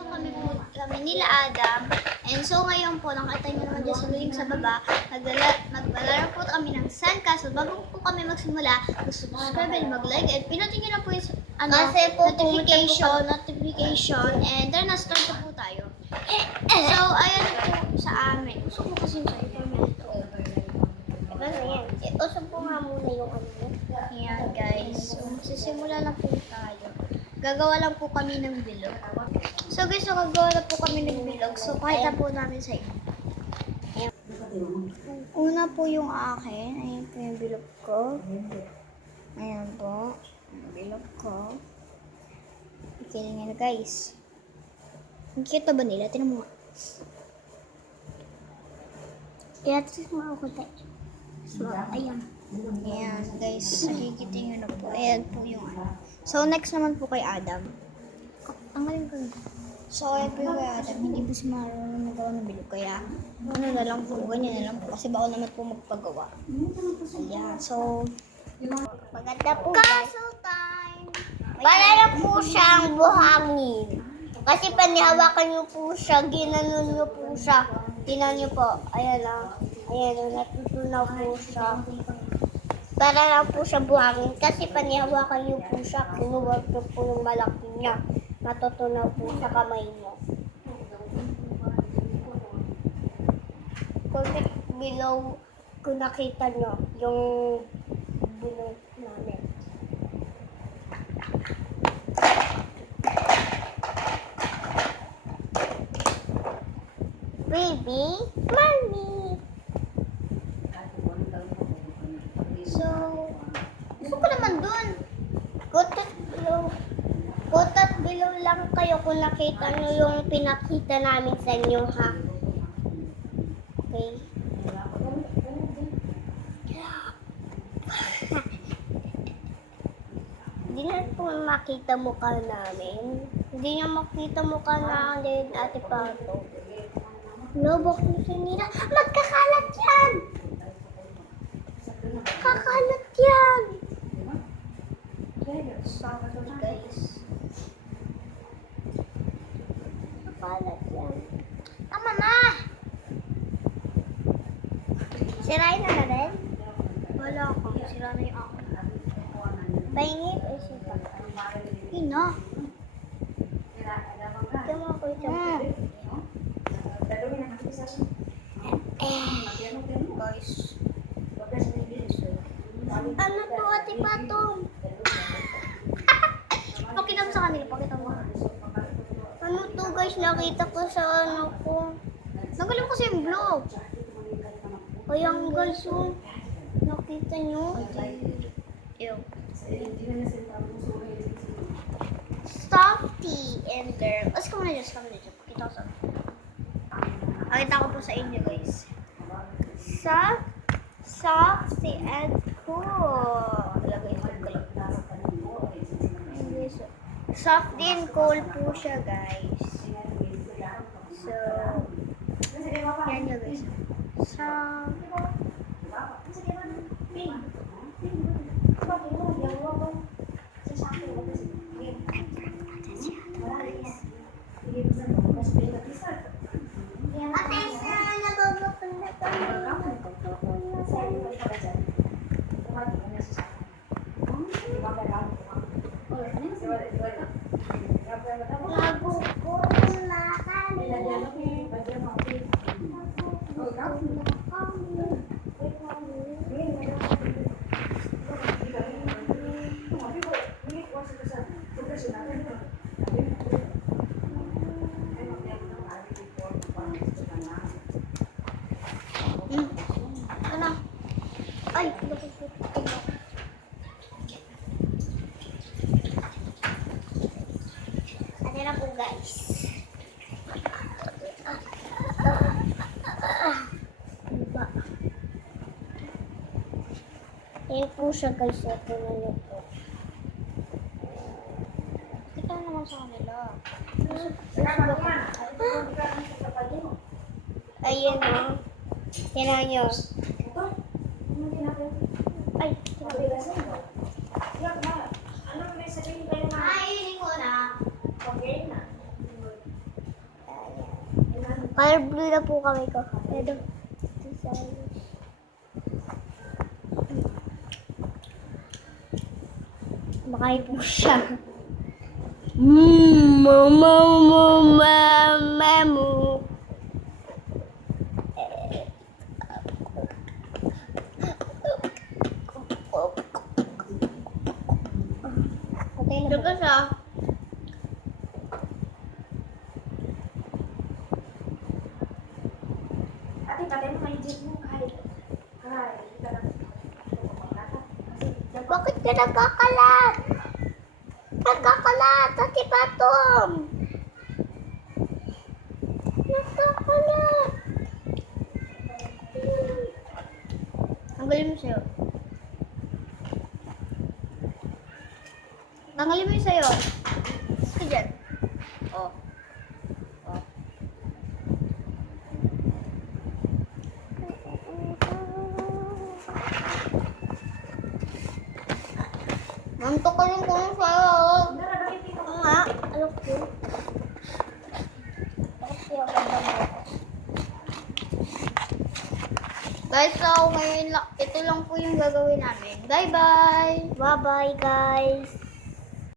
So kami nila Adam. And so ngayon po, nakita nyo naman dyan sa link sa baba, maglalaro po kami ng sandcastle. Bago po kami magsimula, mag-subscribe and mag-like. And pinutin nyo na po yung notification. And then, na-start na po tayo. So, ayan po sa amin. Gusto ko kasi sa information. Usap po nga muna yung ano. Ayan guys. So, magsisimula na po tayo. Gagawa lang po kami ng bilog. So guys, gagawa na po kami ng bilog. So, pakita po namin sa inyo. Una po yung akin. Ayan po yung bilog ko. Ayan po. Yung bilog ko. Okay lang yan guys. Ang cute ba nila? Tinan mo. Kaya ito mga ako tayo. So, ayan. Ayan, guys. Nakikita nyo na po. Ayan po yung ano. So, next naman po kay Adam. Ang galing ko. So, ayan po yung kay Adam. Hindi po si marunong magawa ng bilog. Kaya, ano na lang po. Ganyan na lang po. Kasi bawal naman po magpagawa. Ayan. So, Maganda po. castle time! Para na po siyang buhangin. Kasi panihawakan niyo po siya, ginanon niyo po siya. Tingnan niyo po. Ayan na. Ayan na, natutunaw po siya. Para lang po siya buhangin. Kasi panihawakan niyo po siya, kinuwag niyo po yung malaki niya. Matutunaw po sa kamay niyo. Comment below kung nakita niyo yung bilog namin. Baby, mommy. So, gusto ko naman dun. Kutot below lang kayo kung nakita nyo yung pinakita namin sa inyo, ha? Okay? Hindi na po makita mukha namin. Hindi niya makita mukha namin, Ate Pato. Lobok ni Sinira. Magkakalat yan! Kakalat yan! Sorry guys. Kakalat yan. Tama na! Sirain na rin? Wala ko. Sira na yung ako. Pahingi o siya? Yun na. Ito mo ako ito. Guys. Ano to, Ate Patong? Pakita mo sa kanila. Pakita mo. Ano to, guys? Nakita ko sa ano ko. Nagaling ko sa yung vlog. Kaya guys, oh. Nakita nyo? Ew. Softy. And there. Let's come na dyan. Pakita ko sa Pakita ko po sa inyo guys. Softy and cool. Lagay sa kalat. Soft and cool po siya guys. So, yan yun guys. So, Ate, sa nababakal na kami. Lago ko na kami. ano? Ay, ano na po guys? Diba? Yan po siya guys. Ito na niyo po. Kita naman sa kanila. Ayan o. Tingnan nyo. Ay, Ay, hindi ko na. Color blue na po kami ko. Ito. Makain po siya. Mama, mama, Okay na Ito ba? siya. Ate, patay mo kayo dyan mo kahit. Bakit ka nagkakalat? Nagkakalat, Ate Patom. Nagkakalat. Tanggalin mo sa'yo. Tanggalin mo yung sa'yo. Gusto dyan. Oh. Oh. Nantok ka rin kung sa'yo. Oo nga. Alok ko. Guys, so ngayon lang, ito lang po yung gagawin namin. Bye-bye! Bye-bye, guys.